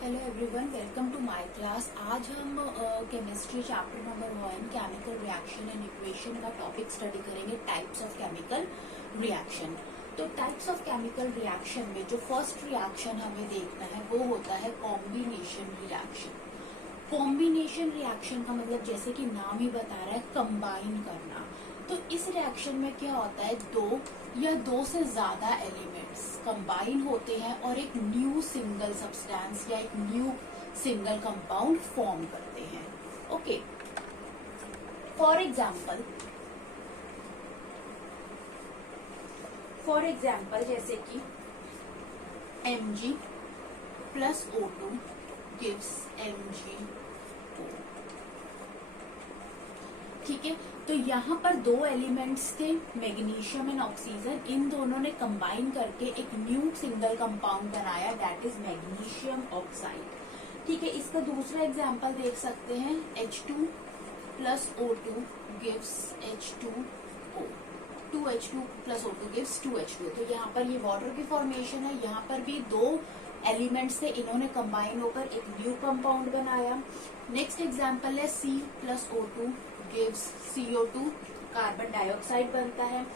Hello everyone, welcome to my class. आज हम chemistry chapter number 1 chemical reaction and equation का topic study करेंगे, types of chemical reaction. तो types of chemical reaction में जो first reaction हमें देखना है वो होता है कॉम्बिनेशन रिएक्शन। कॉम्बिनेशन रिएक्शन का मतलब जैसे कि नाम ही बता रहा है, कंबाइन करना। तो इस रिएक्शन में क्या होता है, दो या दो से ज्यादा एलिमेंट्स कंबाइन होते हैं और एक न्यू सिंगल सब्सटेंस या एक न्यू सिंगल कंपाउंड फॉर्म करते हैं। ओके, फॉर एग्जाम्पल जैसे कि Mg plus O2 gives MgO। ठीक है, तो यहाँ पर दो एलिमेंट्स थे, मैग्नीशियम एंड ऑक्सीजन। इन दोनों ने कंबाइन करके एक न्यू सिंगल कंपाउंड बनाया, दैट इज मैग्नीशियम ऑक्साइड। ठीक है, इसका दूसरा एग्जांपल देख सकते हैं, H2 plus O2 gives H2O। 2H2 plus O2 gives 2H2। तो यहाँ पर ये वाटर की फॉर्मेशन है। यहाँ पर भी दो एलिमेंट्स थे, इन्होंने कंबाइन होकर एक न्यू कंपाउंड बनाया। नेक्स्ट एग्जांपल है C plus O2 gives CO2, carbon dioxide बनता है।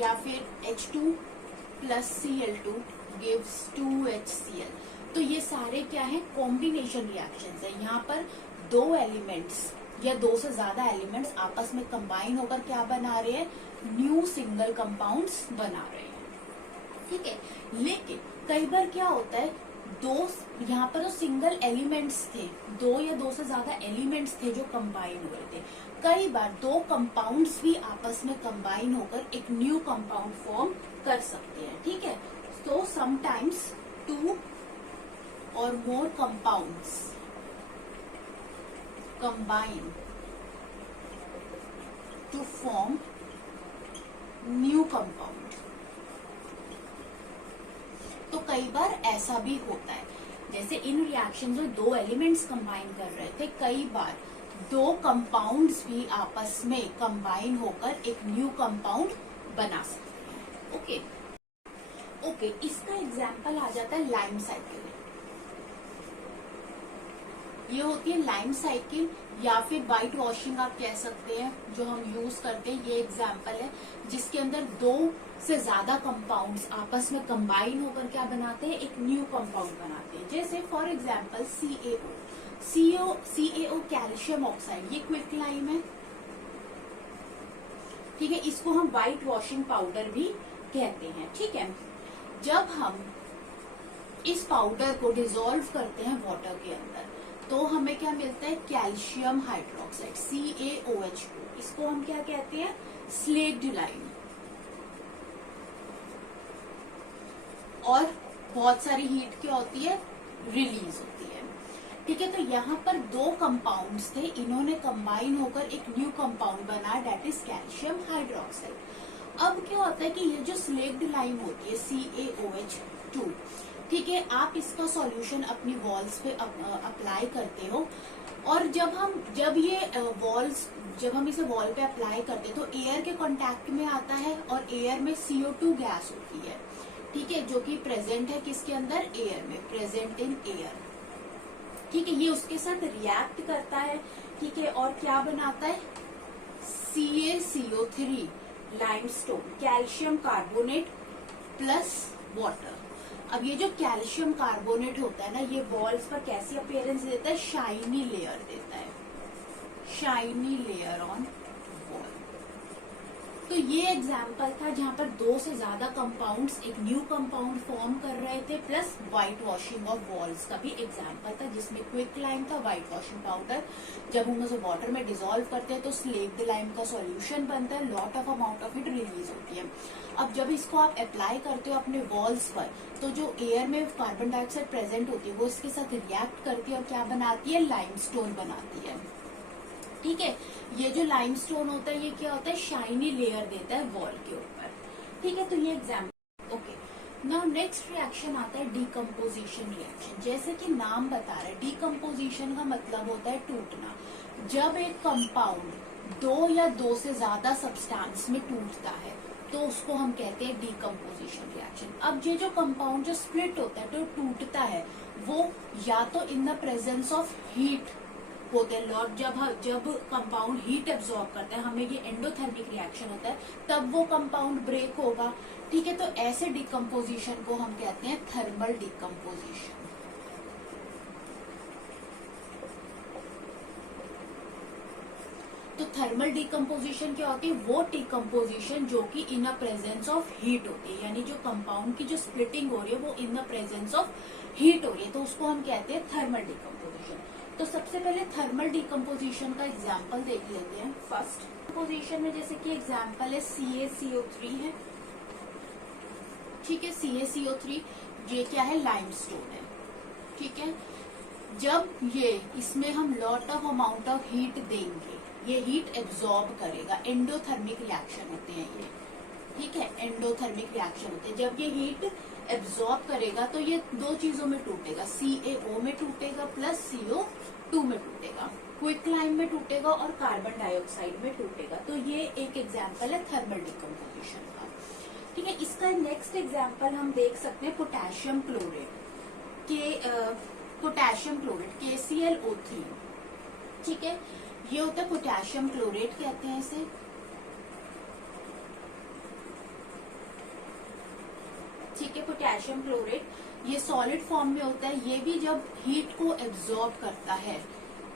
या फिर H2 plus Cl2 gives 2HCl। तो ये सारे क्या है, कॉम्बिनेशन रिएक्शंस है। यहाँ पर दो एलिमेंट्स या दो से ज्यादा एलिमेंट्स आपस में कंबाइन होकर क्या बना रहे हैं, न्यू सिंगल कंपाउंड्स बना रहे हैं। ठीक है, लेकिन कई बार क्या होता है, दो यहाँ पर जो सिंगल एलिमेंट्स थे, दो या दो से ज्यादा एलिमेंट्स थे जो कंबाइन हो रहे थे। कई बार दो कंपाउंड्स भी आपस में कंबाइन होकर एक न्यू कंपाउंड फॉर्म कर सकते हैं। ठीक है, तो समटाइम्स टू और more compounds combine to form new compound. तो कई बार ऐसा भी होता है, जैसे इन रिएक्शंस में दो एलिमेंट्स कंबाइन कर रहे थे, कई बार दो कंपाउंड्स भी आपस में कंबाइन होकर एक न्यू कंपाउंड बना सकते हैं। ओके, इसका एग्जांपल आ जाता है लाइम साइकिल। ये होती है लाइम साइकिल या फिर व्हाइट वॉशिंग आप कह सकते हैं, जो हम यूज करते हैं। ये एग्जांपल है जिसके अंदर दो से ज्यादा कंपाउंड्स आपस में कंबाइन होकर क्या बनाते हैं, एक न्यू कंपाउंड बनाते हैं। जैसे for example CaO calcium oxide, ये क्विक लाइम है। ठीक है, इसको हम व्हाइट वॉशिंग पाउडर भी कहते हैं। ठीक है, जब हम इस पाउडर को डिसॉल्व करते हैं वाटर के अंदर तो हमें क्या मिलता है, कैल्शियम हाइड्रोक्साइड CaOH2। इसको हम क्या कहते हैं, स्लेक्ड लाइम। और बहुत सारी हीट क्या होती है, रिलीज होती है। ठीक है, तो यहाँ पर दो कंपाउंड्स थे, इन्होंने कंबाइन होकर एक न्यू कंपाउंड बना, दैट इज कैल्शियम हाइड्रोक्साइड। अब क्या होता है कि ये जो स्लेक्ड लाइम होती है CaOH2, ठीक है, आप इसका सॉल्यूशन अपनी वॉल्स पे अप्लाई करते हो। और जब हम इसे वॉल पे अप्लाई करते हैं तो एयर के कांटेक्ट में आता है और एयर में CO2 गैस होती है। ठीक है, जो कि प्रेजेंट है किसके अंदर, एयर में, प्रेजेंट इन एयर। ठीक है, ये उसके साथ रिएक्ट करता है। ठीक है, और क्या बनाता है, CaCO3 limestone, calcium carbonate plus water. अब ये जो कैल्शियम कार्बोनेट होता है ना, ये वॉल्स पर कैसी अपीयरेंस देता है, शाइनी लेयर देता है, शाइनी लेयर ऑन वॉल। तो ये एग्जाम्पल था जहां पर दो से ज्यादा कंपाउंड्स एक न्यू कंपाउंड फॉर्म कर रहे थे, plus white washing of walls का भी एग्जाम्पल था, जिसमें क्विक लाइम था, व्हाइट वॉशिंग पाउडर। जब हम उसे वाटर में डिसॉल्व करते हैं तो स्लेक्ड लाइम का सॉल्यूशन बनता है, lot of amount of it release होती है। अब जब इसको आप अप्लाई करते हो अपने वॉल्स पर, तो जो एयर में कार्बन डाइऑक्साइड प्रेजेंट होती है वो इसके साथ रिएक्ट करती है और क्या बनाती है, लाइमस्टोन बनाती है। ठीक है, ये जो लाइमस्टोन होता है ये क्या होता है, शाइनी लेयर देता है वॉल के ऊपर। ठीक है, तो ये example. Okay, now next reaction आता है डीकम्पोजिशन रिएक्शन। जैसे कि नाम बता रहा है, डीकम्पोजिशन का मतलब होता है टूटना। जब एक कंपाउंड दो या दो से ज्यादा सब्सटेंस में टूटता है तो उसको हम कहते हैं डीकम्पोजिशन रिएक्शन। अब ये जो कंपाउंड जो स्प्लिट होता है, तो टूटता है, वो या तो in the presence of heat होते हैं लॉट, जब कंपाउंड हीट एब्जॉर्ब करता है, हमें ये एंडोथर्मिक रिएक्शन होता है, तब वो कंपाउंड ब्रेक होगा। ठीक है, तो ऐसे डिकम्पोजिशन को हम कहते हैं थर्मल डिकम्पोजिशन। तो थर्मल डिकम्पोजिशन क्या होती है? वो डिकम्पोजिशन जो कि in the presence of heat होती है, यानी जो कंपाउंड की जो स्प्लिटिंग हो रही है वो in the presence of heat हो रही है, तो उसको हम कहते हैं थर्मल डिकम्पोजिशन। तो सबसे पहले थर्मल डिकम्पोजिशन का एग्जाम्पल देख लेते हैं। फर्स्ट पोजीशन में जैसे कि एग्जाम्पल है CaCO3 है। ठीक है, CaCO3 ये क्या है? लाइमस्टोन है। ठीक है, जब ये इसमें हम lot of amount of heat देंगे, ये हीट एब्जॉर्ब करेगा, एंडोथर्मिक रिएक्शन होते हैं ये। ठीक है, एंडोथर्मिक रिएक्शन होते हैं। जब ये हीट एब्जॉर्ब करेगा तो ये दो चीजों में टूटेगा, CaO में टूटेगा प्लस CO2 में टूटेगा, क्विकलाइन में टूटेगा और कार्बन डाइऑक्साइड में टूटेगा। तो ये एक एग्जाम्पल है थर्मल डिकम्पोजिशन का। ठीक है, इसका नेक्स्ट एग्जाम्पल हम देख सकते हैं potassium chlorate potassium chlorate KClO3। ठीक है, ये होता है पोटेशियम क्लोरेट कहते हैं इसे। ठीक है, पोटेशियम क्लोरेट ये सॉलिड फॉर्म में होता है। ये भी जब हीट को एब्जॉर्ब करता है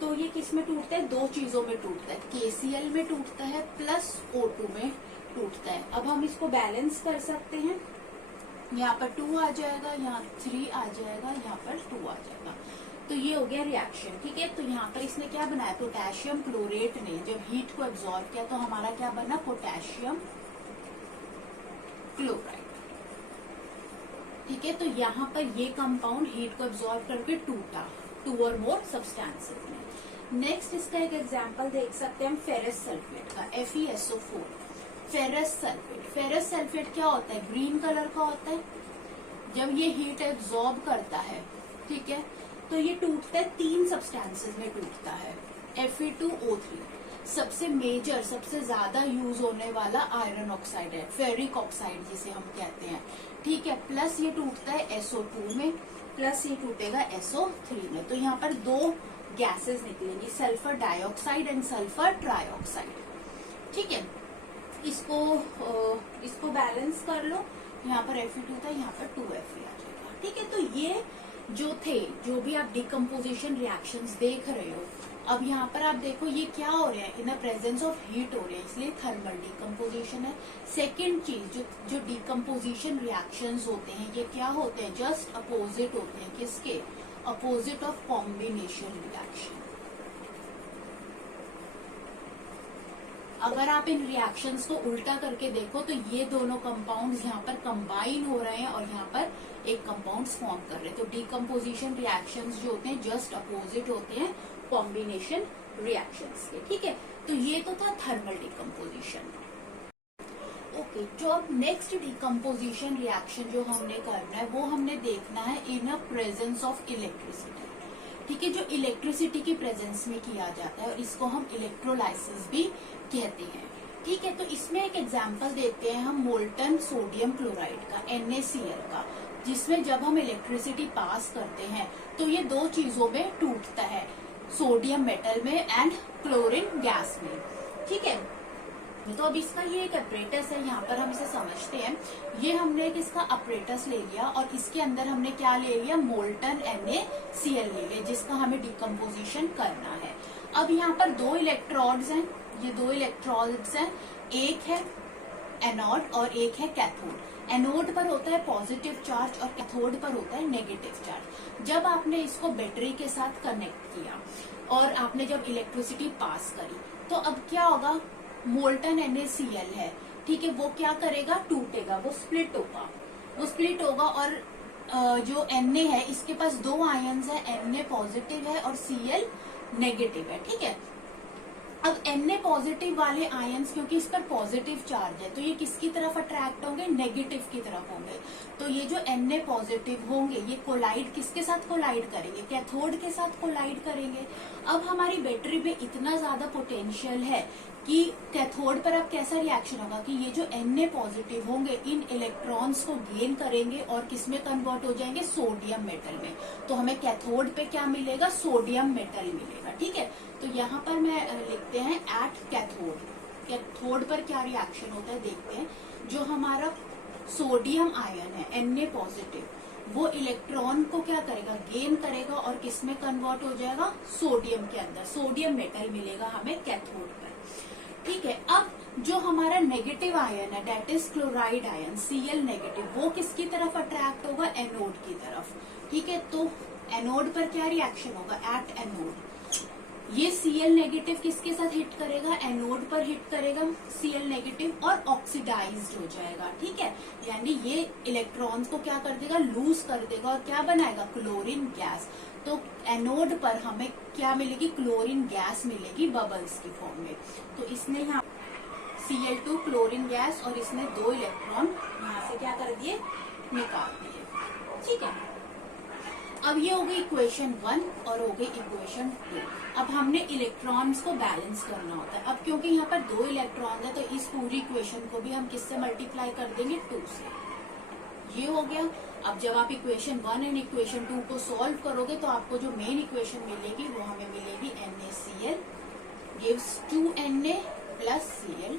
तो ये किस में टूटता है? दो चीजों में टूटता है, KCl में टूटता है प्लस O2 में टूटता है। अब हम इसको बैलेंस कर सकते हैं, यहाँ पर 2 आ जाएगा, यहाँ 3 आ जाएगा, यहाँ पर 2 आ जाएगा। तो ये हो गया रिएक्शन। ठीक है, तो यहाँ पर इसने क्या बनाया? पोटेशियम क्लोरेट ने जब हीट को एब्जॉर्ब किया तो हमारा क्या बना? Potassium chloride. ठीक है, तो यहाँ पर ये कंपाउंड हीट को एब्जॉर्ब करके टूटा 2 और मोर सब्सटेंसेस में। नेक्स्ट इसका एक एग्जांपल देख सकते हैं हम फेरस सल्फेट का, FeSO4। फेरस सल्फेट क्या होता है? ग्रीन कलर का होता है। जब ये हीट एब्जॉर्ब करता है, ठीक है, तो ये टूटता है 3 सब्सटेंसेस में टूटता है। Fe2O3 सबसे मेजर, सबसे ज्यादा यूज होने वाला आयरन ऑक्साइड है, फेरिक ऑक्साइड जिसे हम कहते हैं। ठीक है, प्लस ये टूटता है SO2 में, प्लस ये टूटेगा SO3 में। तो यहाँ पर 2 गैसेस निकलेंगी, sulphur dioxide and sulphur trioxide. ठीक है, इसको बैलेंस कर लो, यहाँ पर Fe2 था, यहाँ पर 2Fe आ जाएगा। ठीक है, तो ये जो भी आप डिकम्पोजिशन रिएक्शंस देख रहे हो, अब यहाँ पर आप देखो ये क्या हो रहा है? In the presence of heat हो रहा है, इसलिए थर्मल डिकम्पोजिशन है। सेकेंड चीज, जो डिकम्पोजिशन रिएक्शंस होते हैं ये क्या होते हैं? जस्ट अपोजिट होते हैं। किसके? Opposite of combination reaction. अगर आप इन रिएक्शंस को उल्टा करके देखो तो ये दोनों कंपाउंड्स यहाँ पर कंबाइन हो रहे हैं और यहाँ पर एक कंपाउंड फॉर्म कर रहे हैं। तो डिकम्पोजिशन रिएक्शंस जो होते हैं जस्ट अपोजिट होते हैं कॉम्बिनेशन रिएक्शंस के। ठीक है, तो ये तो था थर्मल डिकम्पोजिशन। ओके, जो अब नेक्स्ट डिकम्पोजिशन रिएक्शन जो हमने करना है वो हमने देखना है इन अ प्रेजेंस ऑफ इलेक्ट्रिसिटी। ठीक है, जो इलेक्ट्रिसिटी की प्रेजेंस में किया जाता है, इसको हम इलेक्ट्रोलाइसिस भी कहते हैं। ठीक है, तो इसमें एक एग्जांपल देते हैं हम मोल्टन सोडियम क्लोराइड का, NaCl का, जिसमें जब हम इलेक्ट्रिसिटी पास करते हैं तो ये 2 चीजों में टूटता है, सोडियम मेटल में एंड क्लोरीन गैस में। ठीक है, तो अब इसका ये एक अपरेटस है, यहाँ पर हम इसे समझते हैं। ये हमने एक इसका अपरेटस ले लिया और इसके अंदर हमने क्या ले लिया? मोल्टन NaCl ले लिया, जिसका हमें डिकम्पोजिशन करना है। अब यहाँ पर 2 इलेक्ट्रोड्स हैं, ये 2 इलेक्ट्रोड्स हैं, एक है एनोड और एक है कैथोड। एनोड पर होता है पॉजिटिव चार्ज और कैथोड पर होता है नेगेटिव चार्ज। जब आपने इसको बैटरी के साथ कनेक्ट किया और आपने जब इलेक्ट्रिसिटी पास करी तो अब क्या होगा? मोल्टन NaCl है, ठीक है, वो क्या करेगा? टूटेगा, वो स्प्लिट होगा और जो Na है इसके पास 2 आयन्स है, Na पॉजिटिव है और Cl नेगेटिव है। ठीक है, अब Na पॉजिटिव वाले आयंस, क्योंकि इस पर पॉजिटिव चार्ज है, तो ये किसकी तरफ अट्रैक्ट होंगे, नेगेटिव की तरफ होंगे। तो ये जो Na पॉजिटिव होंगे ये कोलाइड किसके साथ कोलाइड करेंगे, कैथोड के साथ कोलाइड करेंगे। अब हमारी बैटरी में इतना ज्यादा पोटेंशियल है कि कैथोड पर अब कैसा रिएक्शन होगा कि ये जो Na पॉजिटिव होंगे इन इलेक्ट्रॉन्स को गेन करेंगे और किसमें कन्वर्ट हो जाएंगे, सोडियम मेटल में। तो हमें कैथोड पे क्या मिलेगा, सोडियम मेटल मिलेगा। ठीक है, तो यहाँ पर मैं लिखते हैं एट कैथोड। कैथोड पर क्या रिएक्शन होता है देखते हैं। जो हमारा सोडियम आयन है Na पॉजिटिव, वो इलेक्ट्रॉन को क्या करेगा, गेन करेगा और किसमें कन्वर्ट हो जाएगा, सोडियम के अंदर। सोडियम मेटल मिलेगा हमें कैथोड पर। ठीक है, अब जो हमारा नेगेटिव आयन है that is chloride ion Cl negative, वो किसकी तरफ अट्रैक्ट होगा, एनोड की तरफ। ठीक है, तो एनोड पर क्या रिएक्शन होगा, एट एनोड ये Cl नेगेटिव किसके साथ हिट करेगा, एनोड पर हिट करेगा Cl नेगेटिव और ऑक्सीडाइज्ड हो जाएगा। ठीक है, यानी ये इलेक्ट्रॉन्स को क्या कर देगा, लूज कर देगा और क्या बनाएगा, क्लोरीन गैस। तो एनोड पर हमें क्या मिलेगी, क्लोरीन गैस मिलेगी बबल्स की फॉर्म में। तो इसने यहाँ Cl2 क्लोरीन गैस और इसने 2 इलेक्ट्रॉन यहाँ से क्या कर दिए, निकाल दिए। ठीक है, अब ये हो गई इक्वेशन 1 और हो गई इक्वेशन 2। अब हमने इलेक्ट्रॉन्स को बैलेंस करना होता है। अब क्योंकि यहाँ पर 2 इलेक्ट्रॉन है तो इस पूरी इक्वेशन को भी हम किससे मल्टीप्लाई कर देंगे, 2 से। ये हो गया। अब जब आप इक्वेशन 1 एंड इक्वेशन 2 को सॉल्व करोगे तो आपको जो मेन इक्वेशन मिलेगी वो हमें मिलेगी NaCl gives 2Na plus Cl।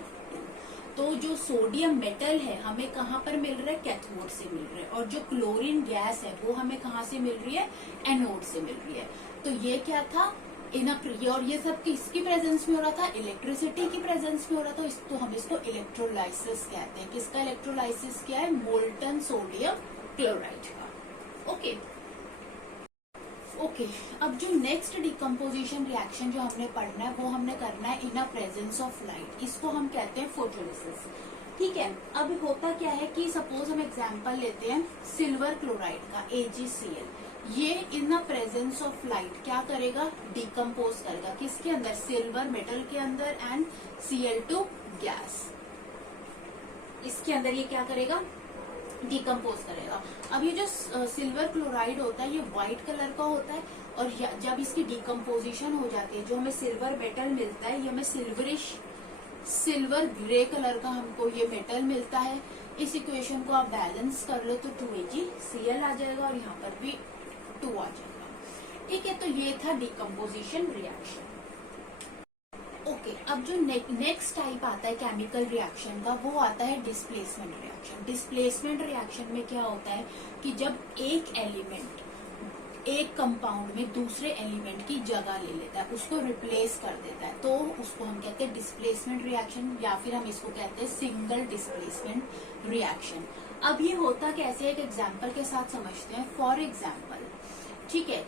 तो जो सोडियम मेटल है हमें कहाँ पर मिल रहा है, कैथोड से मिल रहा है, और जो क्लोरीन गैस है वो हमें कहाँ से मिल रही है, एनोड से मिल रही है। तो ये क्या था, और ये सब किसकी प्रेजेंस में हो रहा था, इलेक्ट्रिसिटी की प्रेजेंस में हो रहा था। तो हम इसको इलेक्ट्रोलाइसिस कहते हैं। किसका इलेक्ट्रोलाइसिस क्या है, मोल्टन सोडियम क्लोराइड का। ओके, अब जो नेक्स्ट डिकम्पोजिशन रिएक्शन जो हमने पढ़ना है वो हमने करना है इन अ प्रेजेंस ऑफ लाइट। इसको हम कहते हैं फोटोलिसिस। ठीक है, अब होता क्या है कि सपोज हम एग्जांपल लेते हैं सिल्वर क्लोराइड का AgCl। ये इन अ प्रेजेंस ऑफ लाइट क्या करेगा, डिकम्पोज करेगा किसके अंदर, सिल्वर मेटल के अंदर एंड Cl2 गैस, इसके अंदर ये क्या करेगा, डिकम्पोज करेगा। अब ये जो सिल्वर क्लोराइड होता है ये व्हाइट कलर का होता है, और जब इसकी डिकम्पोजिशन हो जाती है जो हमें सिल्वर मेटल मिलता है, ये हमें सिल्वर ग्रे कलर का हमको ये मेटल मिलता है। इस इक्वेशन को आप बैलेंस कर लो तो 2AgCl आ जाएगा और यहाँ पर भी 2 आ जाएगा। ठीक है, तो ये था डिकम्पोजिशन रिएक्शन। ओके, अब जो नेक्स्ट टाइप आता है केमिकल रिएक्शन का वो आता है डिस्प्लेसमेंट रिएक्शन। डिस्प्लेसमेंट रिएक्शन में क्या होता है कि जब एक एलिमेंट एक कंपाउंड में दूसरे एलिमेंट की जगह ले लेता है, उसको रिप्लेस कर देता है, तो उसको हम कहते हैं डिस्प्लेसमेंट रिएक्शन, या फिर हम इसको कहते हैं सिंगल डिस्प्लेसमेंट रिएक्शन। अब ये होता कैसे, एक एग्जाम्पल के साथ समझते हैं। फॉर एग्जाम्पल, ठीक है,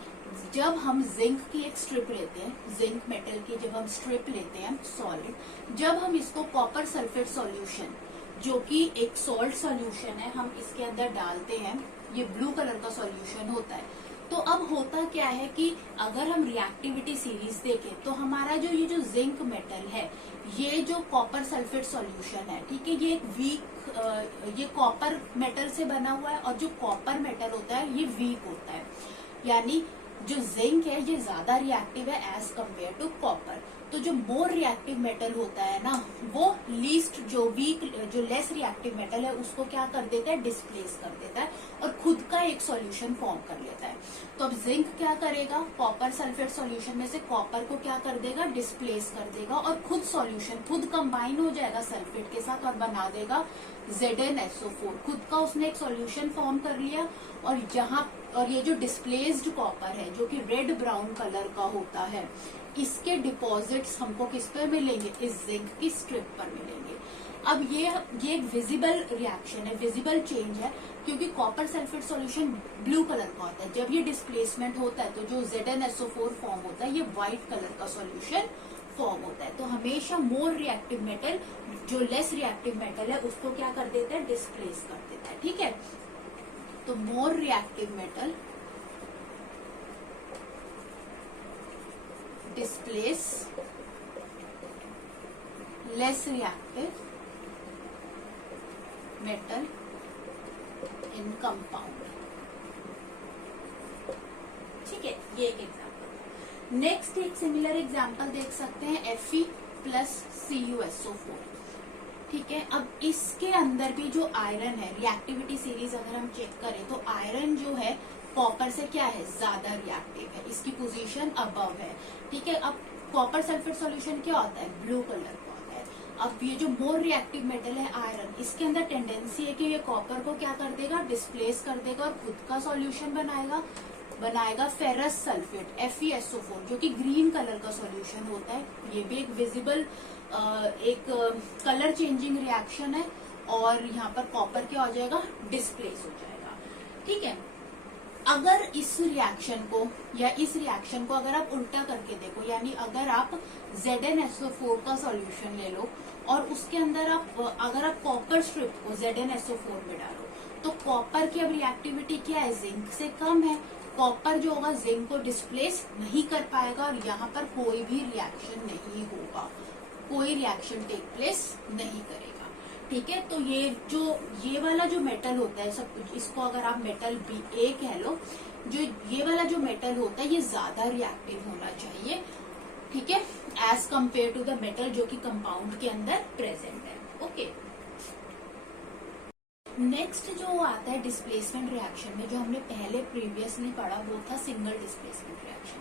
जब हम जिंक की एक स्ट्रिप लेते हैं, जिंक मेटल की जब हम स्ट्रिप लेते हैं सॉलिड, जब हम इसको कॉपर सल्फेट सॉल्यूशन जो कि एक सॉल्ट सॉल्यूशन है, हम इसके अंदर डालते हैं, ये ब्लू कलर का सॉल्यूशन होता है। तो अब होता क्या है कि अगर हम रिएक्टिविटी सीरीज देखें तो हमारा जो ये जो जिंक मेटल है, ये जो कॉपर सल्फेट सॉल्यूशन है, ठीक है, ये एक वीक, ये कॉपर मेटल से बना हुआ है, और जो कॉपर मेटल होता है ये वीक होता है। यानी जो जिंक है ये ज्यादा रिएक्टिव है एज कम्पेयर टू कॉपर। तो जो मोर रिएक्टिव मेटल होता है ना, वो लीस्ट जो वीक, जो लेस रिएक्टिव मेटल है उसको क्या कर देता है, डिस्प्लेस कर देता है और खुद का एक सॉल्यूशन फॉर्म कर लेता है। तो अब जिंक क्या करेगा, कॉपर सल्फेट सॉल्यूशन में से कॉपर को क्या कर देगा, डिस्प्लेस कर देगा और खुद सॉल्यूशन खुद कंबाइन हो जाएगा सल्फेट के साथ और बना देगा ZnSO4। खुद का उसने एक सॉल्यूशन फॉर्म कर लिया। और ये जो डिस्प्लेस्ड कॉपर है जो कि रेड ब्राउन कलर का होता है, इसके डिपॉजिट्स हमको किस पर मिलेंगे, इस जिंक की स्ट्रिप पर मिलेंगे। अब ये एक विजिबल रिएक्शन है, विजिबल चेंज है, क्योंकि copper sulphate solution blue colour का होता है। जब ये डिस्प्लेसमेंट होता है तो जो ZnSO4 फॉर्म होता है ये व्हाइट कलर का सॉल्यूशन फॉर्म होता है। तो हमेशा मोर रिएक्टिव मेटल जो लेस रिएक्टिव मेटल है उसको क्या कर देता है, डिस्प्लेस कर देता है। ठीक है, तो more reactive metal displace less reactive metal इन कंपाउंड। ठीक है, ये एक एग्जाम्पल। नेक्स्ट एक सिमिलर एग्जाम्पल देख सकते हैं Fe प्लस CuSO4। ठीक है, अब इसके अंदर भी जो आयरन है, रिएक्टिविटी सीरीज अगर हम चेक करें तो आयरन जो है कॉपर से क्या है, ज्यादा रिएक्टिव है, इसकी पोजीशन अबव है। ठीक है, अब कॉपर सल्फेट सॉल्यूशन क्या होता है, ब्लू कलर का होता है। अब ये जो मोर रिएक्टिव मेटल है आयरन, इसके अंदर टेंडेंसी है कि ये कॉपर को क्या कर देगा, डिस्प्लेस कर देगा और खुद का सॉल्यूशन बनाएगा फेरस सल्फेट FeSO4, जो कि ग्रीन कलर का सॉल्यूशन होता है। ये भी एक विजिबल एक कलर चेंजिंग रिएक्शन है और यहाँ पर कॉपर क्या हो जाएगा, डिस्प्लेस हो जाएगा। ठीक है, अगर इस रिएक्शन को या इस रिएक्शन को अगर आप उल्टा करके देखो, यानी अगर आप ZnSO4 का सॉल्यूशन ले लो और उसके अंदर अगर आप कॉपर स्ट्रिप को ZnSO4 में डालो, तो कॉपर की अब रिएक्टिविटी क्या है, जिंक से कम है। कॉपर जो होगा जिंक को डिस्प्लेस नहीं कर पाएगा और यहाँ पर कोई भी रिएक्शन नहीं होगा, कोई रिएक्शन टेक प्लेस नहीं करेगा। ठीक है, तो ये वाला जो मेटल होता है, सब कुछ इसको अगर आप मेटल BA कह लो, जो ये वाला जो मेटल होता है ये ज्यादा रिएक्टिव होना चाहिए। ठीक है, as compare to the metal जो कि कंपाउंड के अंदर प्रेजेंट है। ओके, नेक्स्ट जो आता है डिस्प्लेसमेंट रिएक्शन में, जो हमने पहले प्रीवियसली पढ़ा वो था सिंगल डिस्प्लेसमेंट रिएक्शन।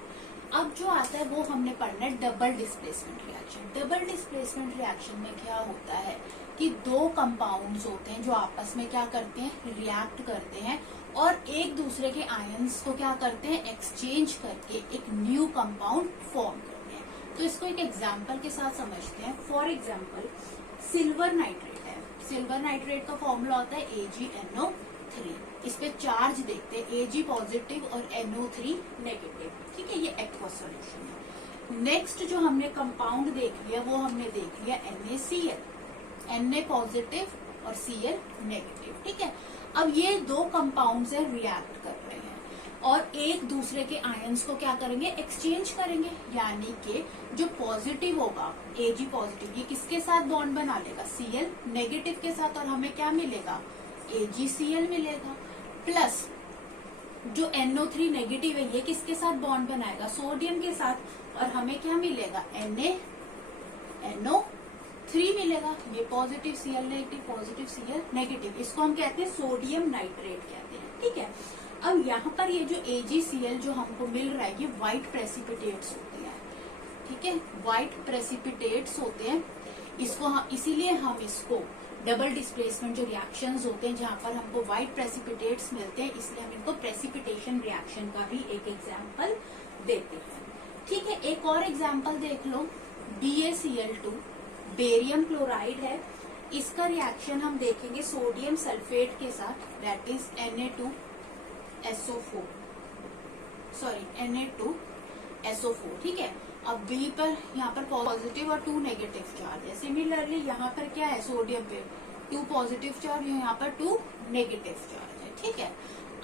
अब जो आता है वो हमने पढ़ना है double displacement reaction. Double displacement reaction में क्या होता है कि दो कंपाउंड्स होते हैं जो आपस में क्या करते हैं, रिएक्ट करते हैं और एक दूसरे के आयंस को क्या करते हैं, एक्सचेंज करके एक न्यू कंपाउंड फॉर्म करते हैं। तो इसको एक एग्जाम्पल के साथ समझते हैं। फॉर एग्जाम्पल सिल्वर नाइट्रेट है, सिल्वर नाइट्रेट का फॉर्मूला होता है AgNO3। इस पे चार्ज देखते हैं, Ag पॉजिटिव और NO3 नेगेटिव। ठीक है, ये एक्वस सॉल्यूशन है। नेक्स्ट जो हमने कंपाउंड देख लिया वो हमने देख लिया NaCl, Na पॉजिटिव और Cl नेगेटिव। ठीक है, अब ये दो कंपाउंड से रिएक्ट कर रहे हैं और एक दूसरे के आयंस को क्या करेंगे, एक्सचेंज करेंगे। यानी कि जो पॉजिटिव होगा Ag पॉजिटिव, ये किसके साथ बॉन्ड बना लेगा, Cl नेगेटिव के साथ, और हमें क्या मिलेगा, AgCl मिलेगा। प्लस जो NO3 नेगेटिव है ये किसके साथ बॉन्ड बनाएगा, सोडियम के साथ, और हमें क्या मिलेगा, NaNO3 मिलेगा। ये positive Cl negative, positive Cl negative, इसको हम कहते हैं सोडियम नाइट्रेट कहते हैं। ठीक है, अब यहाँ पर ये जो AgCl जो हमको मिल रहा है ये व्हाइट प्रेसिपिटेट्स होते हैं। ठीक है, व्हाइट प्रेसिपिटेट्स होते हैं, इसको इसीलिए हम इसको डबल डिस्प्लेसमेंट जो रिएक्शंस होते हैं जहां पर हमको व्हाइट प्रेसिपिटेट्स मिलते हैं, इसलिए हम इनको प्रेसिपिटेशन रिएक्शन का भी एक एग्जाम्पल देते हैं। ठीक है, एक और एग्जाम्पल देख लो, BaCl2 बेरियम क्लोराइड है। इसका रिएक्शन हम देखेंगे सोडियम सल्फेट के साथ, दैट इज Na2SO4। ठीक है, अब B पर यहाँ पर पॉजिटिव और 2 नेगेटिव चार्ज है। सिमिलरली यहाँ पर क्या है, सोडियम पे 2 पॉजिटिव चार्ज, यहाँ पर 2 नेगेटिव चार्ज है। ठीक है,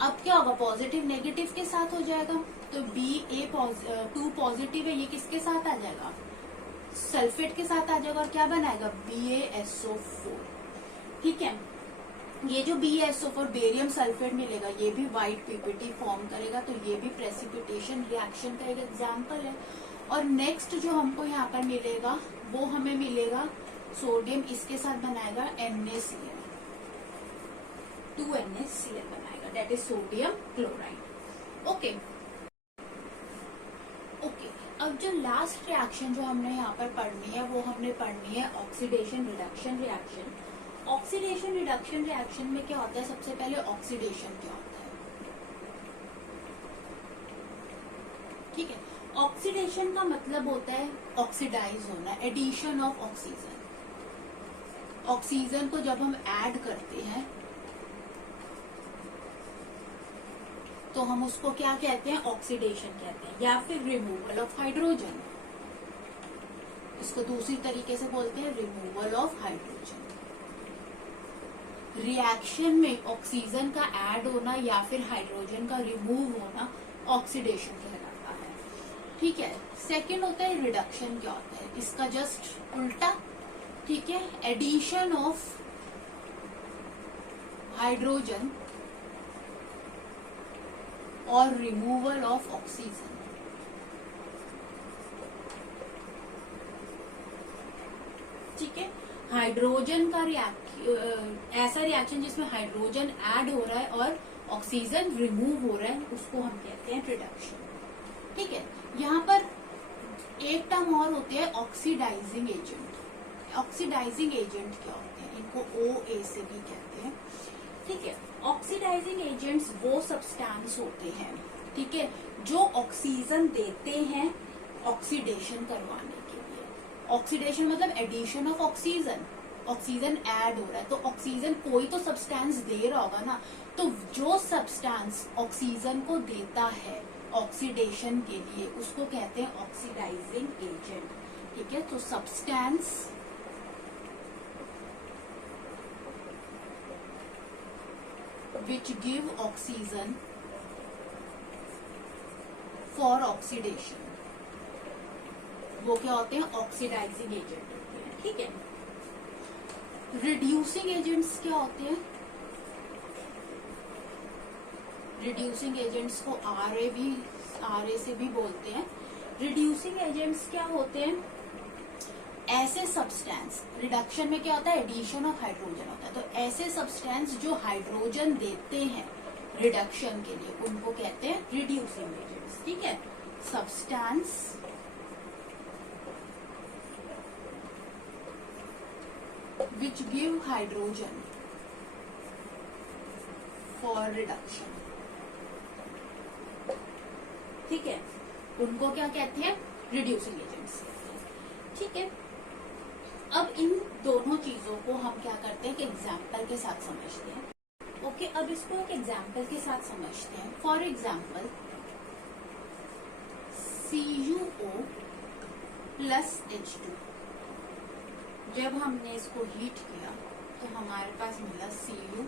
अब क्या होगा, पॉजिटिव नेगेटिव के साथ हो जाएगा, तो Ba2 पॉजिटिव है, ये किसके साथ आ जाएगा, सल्फेट के साथ आ जाएगा और क्या बनाएगा, BaSO4। ठीक है, ये जो BaSO4 बेरियम सल्फेट मिलेगा ये भी व्हाइट PPT फॉर्म करेगा, तो ये भी प्रेसिपिटेशन रिएक्शन का एक एग्जाम्पल है। और नेक्स्ट जो हमको यहाँ पर मिलेगा वो हमें मिलेगा सोडियम, इसके साथ बनाएगा NaCl, 2NaCl बनाएगा, that is sodium chloride. Okay, अब जो लास्ट रिएक्शन जो हमने यहाँ पर पढ़नी है वो हमने पढ़नी है oxidation reduction reaction. Oxidation reduction reaction में क्या होता है, सबसे पहले ऑक्सीडेशन क्या होता है। ठीक है, ऑक्सीडेशन का मतलब होता है ऑक्सीडाइज होना, एडिशन ऑफ ऑक्सीजन। ऑक्सीजन को जब हम ऐड करते हैं तो हम उसको क्या कहते हैं, ऑक्सीडेशन कहते हैं, या फिर रिमूवल ऑफ हाइड्रोजन, इसको दूसरी तरीके से बोलते हैं रिमूवल ऑफ हाइड्रोजन। रिएक्शन में ऑक्सीजन का ऐड होना या फिर हाइड्रोजन का रिमूव होना ऑक्सीडेशन कहलाता है। ठीक है, सेकंड होता है रिडक्शन, क्या होता है, इसका जस्ट उल्टा। ठीक है, एडिशन ऑफ हाइड्रोजन और रिमूवल ऑफ ऑक्सीजन। ठीक है, हाइड्रोजन का ऐसा रिएक्शन जिसमें हाइड्रोजन ऐड हो रहा है और ऑक्सीजन रिमूव हो रहा है, उसको हम कहते हैं रिडक्शन। ठीक है, यहाँ पर एक टर्म और होती है ऑक्सीडाइजिंग एजेंट। ऑक्सीडाइजिंग एजेंट क्या होते हैं? इनको OA से भी कहते हैं। ठीक है, ऑक्सीडाइजिंग एजेंट्स वो सब्सटेंस होते हैं, ठीक है, जो ऑक्सीजन देते हैं ऑक्सीडेशन करवाने के लिए। ऑक्सीडेशन मतलब addition of oxygen, oxygen add हो रहा है, तो ऑक्सीजन कोई तो सब्सटेंस दे रहा होगा ना, तो जो सब्सटेंस ऑक्सीजन को देता है ऑक्सीडेशन के लिए उसको कहते हैं ऑक्सीडाइजिंग एजेंट। ठीक है, तो substance which give oxygen for oxidation, वो क्या होते हैं? ऑक्सीडाइजिंग एजेंट होते हैं। ठीक है, रिड्यूसिंग एजेंट्स क्या होते हैं? रिड्यूसिंग एजेंट्स को आरए से भी बोलते हैं। रिड्यूसिंग एजेंट्स क्या होते हैं? ऐसे सब्सटेंस, रिडक्शन में क्या होता है? एडिशन ऑफ हाइड्रोजन होता है, तो ऐसे सब्सटेंस जो हाइड्रोजन देते हैं रिडक्शन के लिए उनको कहते हैं रिड्यूसिंग एजेंट्स। ठीक है, substance which give hydrogen for reduction। ठीक है, उनको क्या कहते हैं? Reducing agents. ठीक है, अब इन दोनों चीजों को हम क्या करते हैं कि एग्जाम्पल के साथ समझते हैं। ओके, अब इसको एक एग्जाम्पल के साथ समझते हैं। For example CuO plus H2, जब हमने इसको हीट किया तो हमारे पास मिला Cu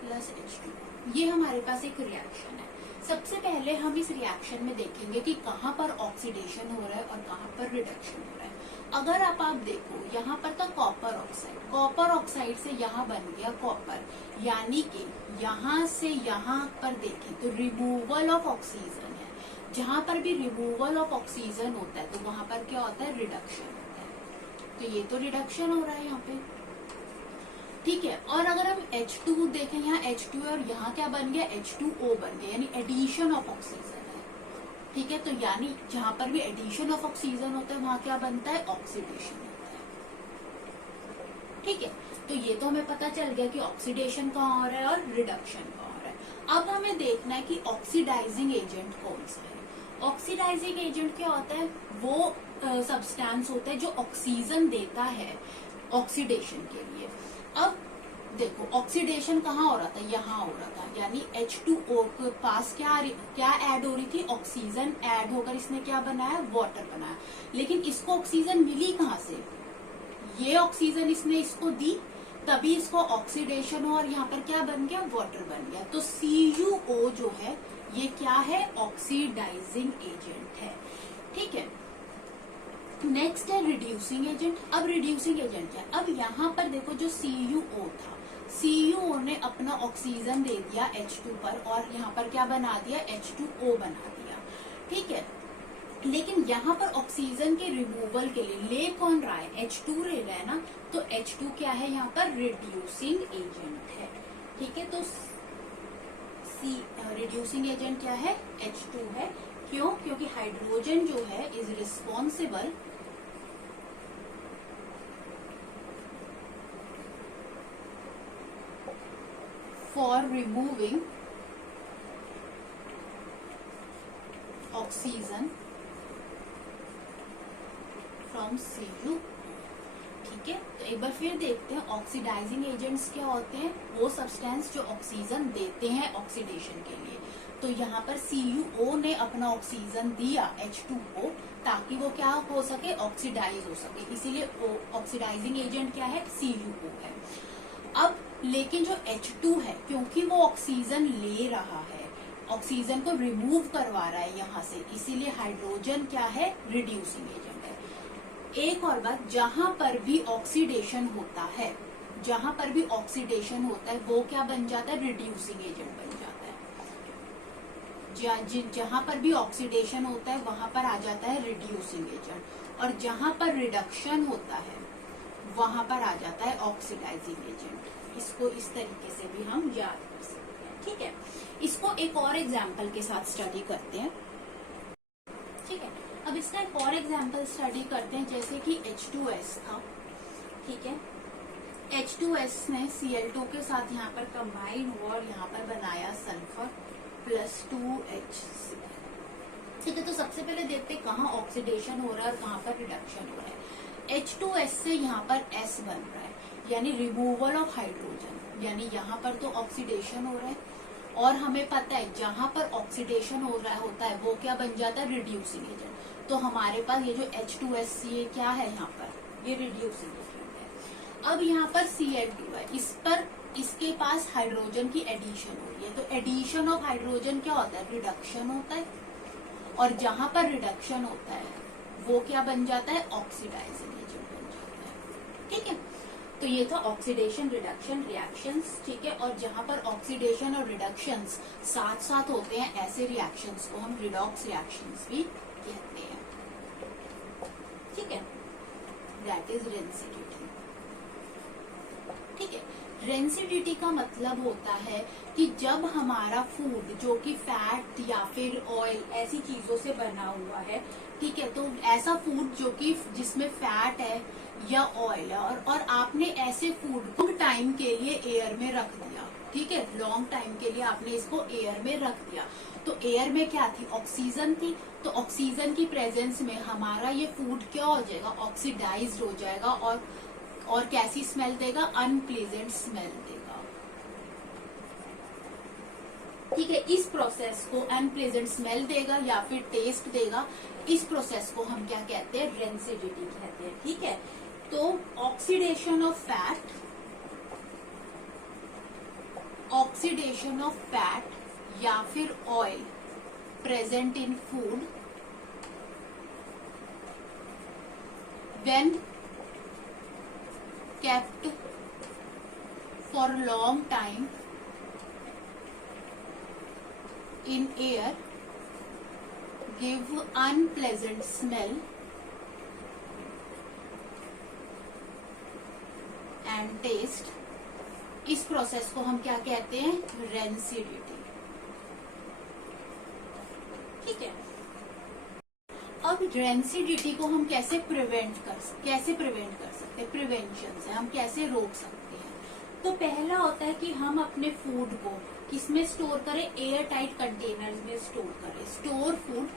प्लस H2। ये हमारे पास एक रिएक्शन है। सबसे पहले हम इस रिएक्शन में देखेंगे कि कहाँ पर ऑक्सीडेशन हो रहा है और कहाँ पर रिडक्शन हो रहा है। अगर आप देखो, यहाँ पर था कॉपर ऑक्साइड, कॉपर ऑक्साइड से यहाँ बन गया कॉपर, यानी कि यहाँ से यहाँ पर देखें तो रिमूवल ऑफ ऑक्सीजन है। जहां पर भी रिमूवल ऑफ ऑक्सीजन होता है तो वहां पर क्या होता है? रिडक्शन होता है। तो ये तो रिडक्शन हो रहा है यहाँ पे। ठीक है, और अगर हम H2 देखें, यहाँ H2 और यहाँ क्या बन गया? H2O बन गया, यानी एडिशन ऑफ ऑक्सीजन है। ठीक है, तो यानी जहां पर भी एडिशन ऑफ ऑक्सीजन होता है वहां क्या बनता है? ऑक्सीडेशन होता है। ठीक है, तो ये तो हमें पता चल गया कि ऑक्सीडेशन कहाँ हो रहा है और रिडक्शन कहाँ हो रहा है। अब हमें देखना है कि ऑक्सीडाइजिंग एजेंट कौन सा है। ऑक्सीडाइजिंग एजेंट क्या होता है? वो सब्सटेंस होता है जो ऑक्सीजन देता है ऑक्सीडेशन के लिए। अब देखो, ऑक्सीडेशन कहाँ हो रहा था? यहाँ हो रहा था, यानी H2O के पास क्या ऐड हो रही थी? ऑक्सीजन ऐड होकर इसने क्या बनाया? वाटर बनाया। लेकिन इसको ऑक्सीजन मिली कहाँ से? ये ऑक्सीजन इसने इसको दी, तभी इसको ऑक्सीडेशन हो और यहाँ पर क्या बन गया? वाटर बन गया। तो CuO जो है ये क्या है? ऑक्सीडाइजिंग एजेंट है। ठीक है, नेक्स्ट है रिड्यूसिंग एजेंट। अब रिड्यूसिंग एजेंट क्या? अब यहाँ पर देखो, जो CuO था, CuO ने अपना ऑक्सीजन दे दिया H2 पर और यहाँ पर क्या बना दिया? H2O बना दिया। ठीक है, लेकिन यहाँ पर ऑक्सीजन के रिमूवल के लिए ले कौन रहा है? H2 ले रहा है ना, तो H2 क्या है? यहाँ पर रिड्यूसिंग एजेंट है। ठीक है, तो रिड्यूसिंग एजेंट क्या है? H2 है। क्यों? क्योंकि हाइड्रोजन जो है is responsible for removing oxygen from Cu। ठीक है, तो एक बार फिर देखते हैं ऑक्सीडाइजिंग एजेंट्स क्या होते हैं? वो सब्सटेंस जो ऑक्सीजन देते हैं ऑक्सीडेशन के लिए। तो यहाँ पर CuO ने अपना ऑक्सीजन दिया H2 को, ताकि वो क्या हो सके? ऑक्सीडाइज हो सके। इसीलिए ऑक्सीडाइजिंग एजेंट क्या है? CuO है। अब लेकिन जो H2 है, क्योंकि वो ऑक्सीजन ले रहा है, ऑक्सीजन को रिमूव करवा रहा है यहाँ से, इसीलिए हाइड्रोजन क्या है? रिड्यूसिंग एजेंट है। एक और बात, जहां पर भी ऑक्सीडेशन होता है, जहां पर भी ऑक्सीडेशन होता है वो क्या बन जाता है, रिड्यूसिंग एजेंट बन जाता है। जहां पर भी ऑक्सीडेशन होता है वहां पर आ जाता है रिड्यूसिंग एजेंट, और जहां पर रिडक्शन होता है वहां पर आ जाता है ऑक्सीडाइजिंग एजेंट। इसको इस तरीके से भी हम याद कर सकते हैं, ठीक है। इसको एक और एग्जाम्पल के साथ स्टडी करते हैं, ठीक है। अब इसका एक और एग्जाम्पल स्टडी करते हैं, जैसे कि H2S था, ठीक है। H2S ने Cl2 के साथ यहाँ पर कंबाइन हुआ और यहाँ पर बनाया सल्फर प्लस 2HCl, ठीक है। तो सबसे पहले देखते हैं कहाँ ऑक्सीडेशन हो रहा है और कहाँ पर रिडक्शन हो रहा है। H2S से यहाँ पर S बन रहा है, यानी रिमूवल ऑफ हाइड्रोजन, यानी यहाँ पर तो ऑक्सीडेशन हो रहा है, और हमें पता है जहां पर ऑक्सीडेशन हो रहा होता है वो क्या बन जाता है, रिड्यूसिंग एजेंट। तो हमारे पास ये जो H2S ये क्या है, यहाँ पर ये रिड्यूसिंग एजेंट है। अब यहाँ पर Cl2 है, इस पर इसके पास हाइड्रोजन की एडिशन हो रही है, तो एडिशन ऑफ हाइड्रोजन क्या होता है, रिडक्शन होता है, और जहां पर रिडक्शन होता है वो क्या बन जाता है, ऑक्सीडाइजिंग एजेंट बन जाता है, ठीक है। तो ये था ऑक्सीडेशन रिडक्शन रिएक्शंस, ठीक है। और जहां पर ऑक्सीडेशन और रिडक्शंस साथ साथ होते हैं, ऐसे रिएक्शंस को हम रिडॉक्स रिएक्शंस भी कहते हैं, ठीक है। दैट इज रेंसिडिटी, ठीक है। रेंसिडिटी का मतलब होता है कि जब हमारा फूड जो कि फैट या फिर ऑयल ऐसी चीजों से बना हुआ है, ठीक है, तो ऐसा फूड जो कि जिसमें फैट है या ऑयल है, और आपने ऐसे फूड को टाइम के लिए एयर में रख दिया, ठीक है, लॉन्ग टाइम के लिए आपने इसको एयर में रख दिया, तो एयर में क्या थी, ऑक्सीजन थी, तो ऑक्सीजन की प्रेजेंस में हमारा ये फूड क्या हो जाएगा, ऑक्सीडाइज्ड हो जाएगा, और कैसी स्मेल देगा, अनप्लीजेंट स्मेल देगा, ठीक है। इस प्रोसेस को अनप्लीजेंट स्मेल देगा या फिर टेस्ट देगा, इस प्रोसेस को हम क्या कहते हैं, रेंसिडिटी कहते हैं, ठीक है। तो ऑक्सीडेशन ऑफ फैट या फिर oil present in food when kept for long time in air give unpleasant smell and taste, इस प्रोसेस को हम क्या कहते हैं, रेंसिडिटी, ठीक है। अब रेंसिडिटी को हम कैसे प्रिवेंट कर सकते हैं, प्रिवेंशन से हम कैसे रोक सकते हैं। तो पहला होता है कि हम अपने फूड को किसमें स्टोर करें, एयर टाइट कंटेनर्स में स्टोर करें। Store food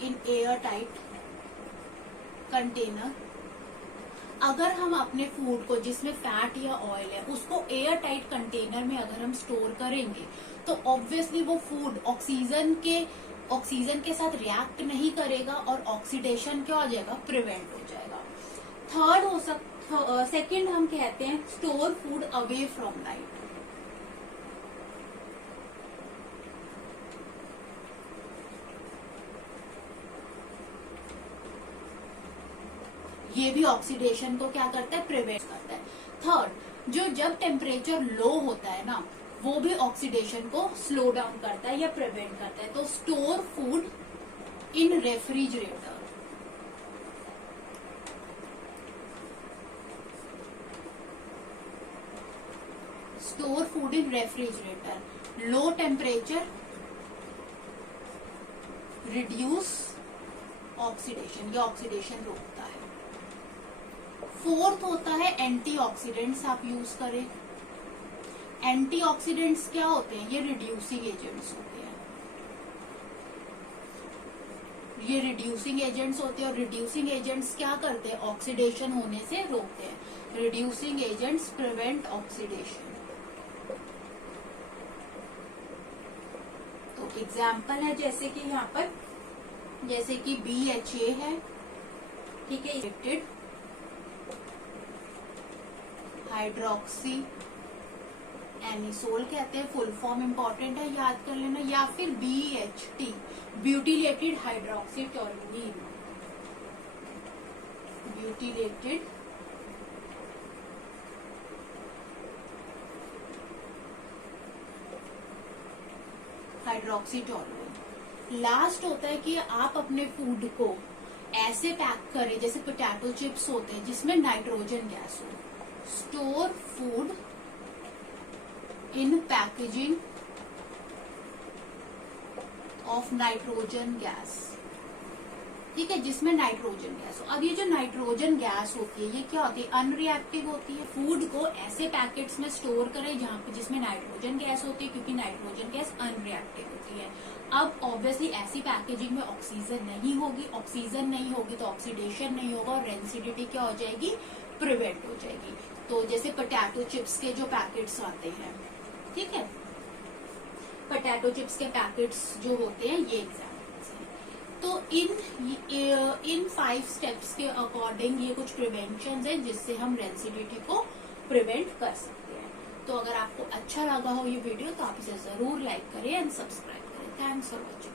in air tight container. अगर हम अपने फूड को जिसमें फैट या ऑयल है उसको एयर टाइट कंटेनर में अगर हम स्टोर करेंगे तो ऑब्वियसली वो फूड ऑक्सीजन के साथ रिएक्ट नहीं करेगा और ऑक्सीडेशन क्या हो जाएगा, प्रिवेंट हो जाएगा। सेकंड हम कहते हैं store food away from light. ये भी ऑक्सीडेशन को क्या करता है, प्रिवेंट करता है। थर्ड, जब टेम्परेचर लो होता है ना, वो भी ऑक्सीडेशन को स्लो डाउन करता है या प्रिवेंट करता है। तो store food in refrigerator. Store food in refrigerator, low temperature reduce oxidation, ये ऑक्सीडेशन रोकता है। फोर्थ होता है एंटीऑक्सीडेंट्स आप यूज करें। एंटीऑक्सीडेंट्स क्या होते हैं, ये रिड्यूसिंग एजेंट्स होते हैं। ये रिड्यूसिंग एजेंट्स होते हैं और रिड्यूसिंग एजेंट्स क्या करते हैं, ऑक्सीडेशन होने से रोकते हैं। Reducing agents prevent oxidation. तो एग्जाम्पल है जैसे कि यहाँ पर, जैसे कि BHA है, ठीक है, हाइड्रोक्सी एनिसोल कहते हैं, फुल फॉर्म इंपॉर्टेंट है, याद कर लेना, या फिर BHT butylated hydroxy toluene, butylated hydroxy toluene. Last होता है कि आप अपने फूड को ऐसे पैक करें जैसे पोटैटो चिप्स होते हैं जिसमें नाइट्रोजन गैस हो। Store food in packaging of nitrogen gas, ठीक है, जिसमें नाइट्रोजन गैस हो। अब ये जो नाइट्रोजन गैस होती है ये क्या होती है, अनरिएक्टिव होती है। फूड को ऐसे पैकेट्स में स्टोर करें जहां पे जिसमें नाइट्रोजन गैस होती है, क्योंकि नाइट्रोजन गैस अनरिएक्टिव होती है। अब ऑब्वियसली ऐसी पैकेजिंग में ऑक्सीजन नहीं होगी, ऑक्सीजन नहीं होगी तो ऑक्सीडेशन नहीं होगा और रेंसिडिटी क्या हो जाएगी, प्रिवेंट हो जाएगी। तो जैसे पोटैटो चिप्स के जो पैकेट्स आते हैं, ठीक है, पोटैटो चिप्स के पैकेट्स जो होते हैं ये एग्जाम्पल्स हैं। तो इन 5 स्टेप्स के अकॉर्डिंग ये कुछ प्रिवेंशन है जिससे हम रेंसिडिटी को प्रिवेंट कर सकते हैं। तो अगर आपको अच्छा लगा हो ये वीडियो तो आप इसे जरूर लाइक करें एंड सब्सक्राइब करें। Thanks for watching.